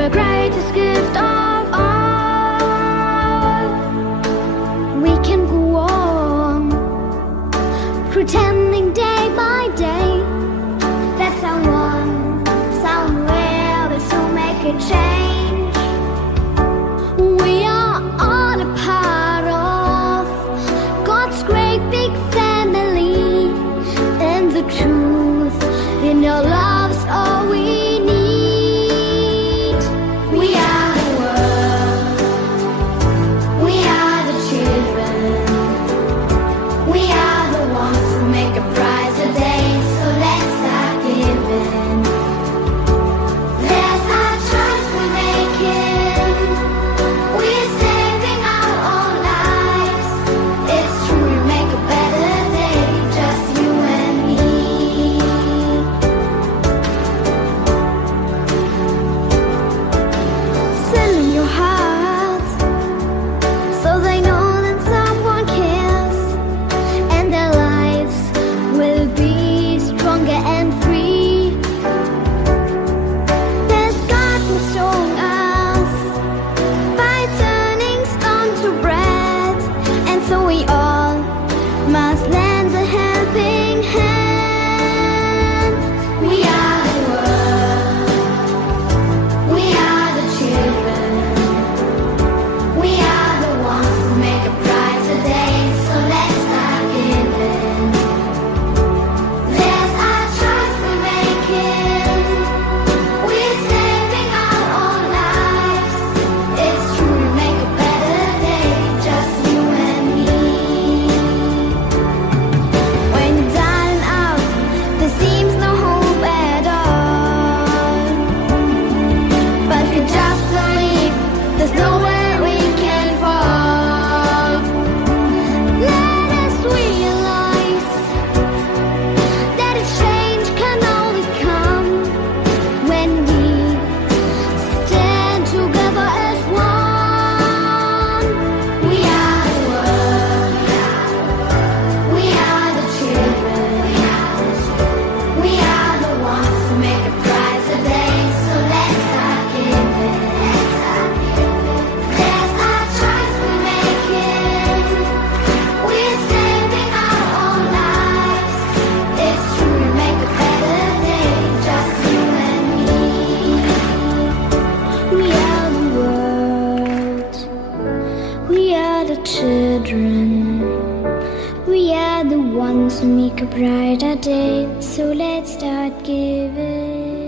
the greatest gift of all. We can go on pretending day by day that someone, somewhere will soon make a change. We are all a part of God's great big family, and the truth in your love's all we need. We are the world, we are the children, we are the ones who make a brighter day, so let's start giving. There's our choice we're making, we're saving our own lives. It's true, we make a better day, just you and me. Send in your hearts so they know that someone cares, and their lives will be stronger and free. There's God who showing us by turning stone to bread, and so we all must lend a helping hand. We are the world, we are the children, we are the ones who make a brighter day, so let's start giving. There's our choice we're making, we're saving our own lives. It's true, we make a better day, just you and me. When you're down and out, there seems no hope at all, but if you just believe, there's nowhere we can fall. Let us realize that a change can only come when we stand together as one. We are the world, we are the children, we are the ones who make a brighter day, so let's start giving. There's our choice we're making, we're saving our own lives. It's true, we make a better day, just you and me. We are the world, we are the children, we are the ones who make a brighter day, so let's start giving.